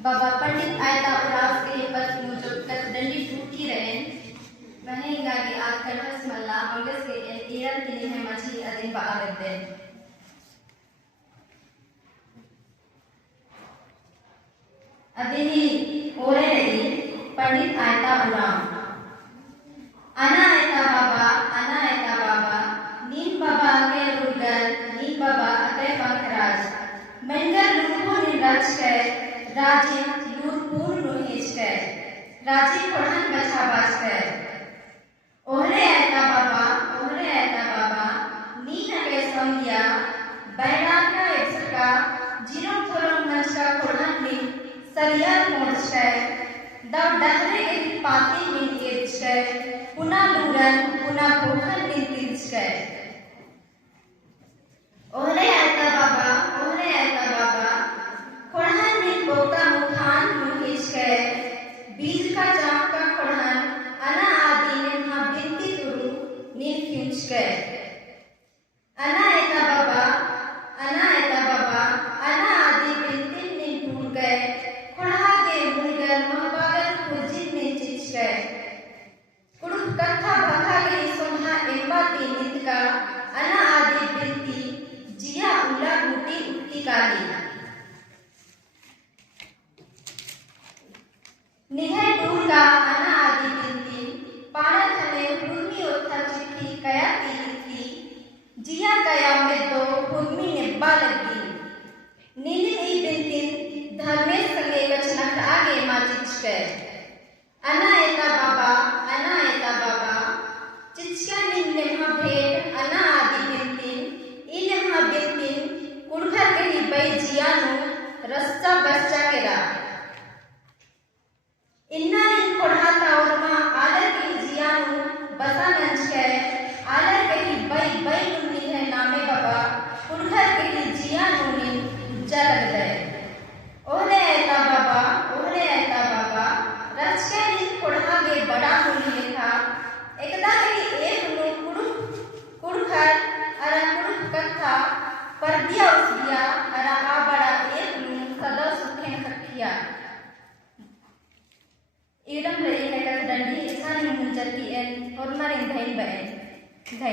बाबा पंडित आयता उरास के पद मुजब कतदंडी टूटी रहे महेंगागी आकर हसमल्ला अंगस के एरल तिनी है मछली अदिन बागदे अदिनी ओरे रही पंडित आयता उराम अना आयता बाबा नीम बाबा के रुगल नीम बाबा अते पंखराज मंगल रूपो निराज के राजी नूरपुर नुहेज के राजी पढ़न बचा बाज के ओहरे आयता बाबा नीन के संगिया बैराग का एकसका जीरो थोरम मंच का पढ़न में सरिया मोर्च के दब डहरे के पाती में एज के पुना लूरन पुना कोहन में तिज के ओहरे आयता बाबा पढ़न में बोका मुखान मुहिज के बीज का जाप का पढ़न अना आदि ने था बिनती तुरु नील खिंच के अना आयता बाबा अना आदि बिनती ने भूल गए पढ़ा के मुलगर महबागर खुर्जिन ने चिच गए कुड़ुक कथा भखा के सोहा एम्बा की नित का अना आदि बिनती जिया उला गुटी उट्टी काली निधे दूर का अना आदि बिनती पारत हमें भूमि उत्था चिट्ठी कया की जिया कया में तो भूमि निब्बा लगी नीली बिनती धर्मेश संगे वचनक आगे माचिच के